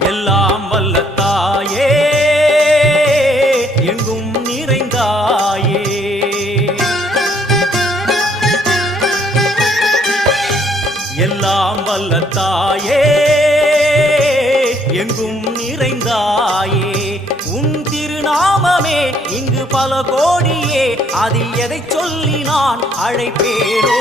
எல்லாம் வல்ல தாயே எங்கும் நிறைந்தாயே எல்லாம் வல்ல தாயே எங்கும் நிறைந்தாயே உன் திருநாமமே இங்கு பல கோடியே அதில் எதை சொல்லி நான் அழைப்பேனோ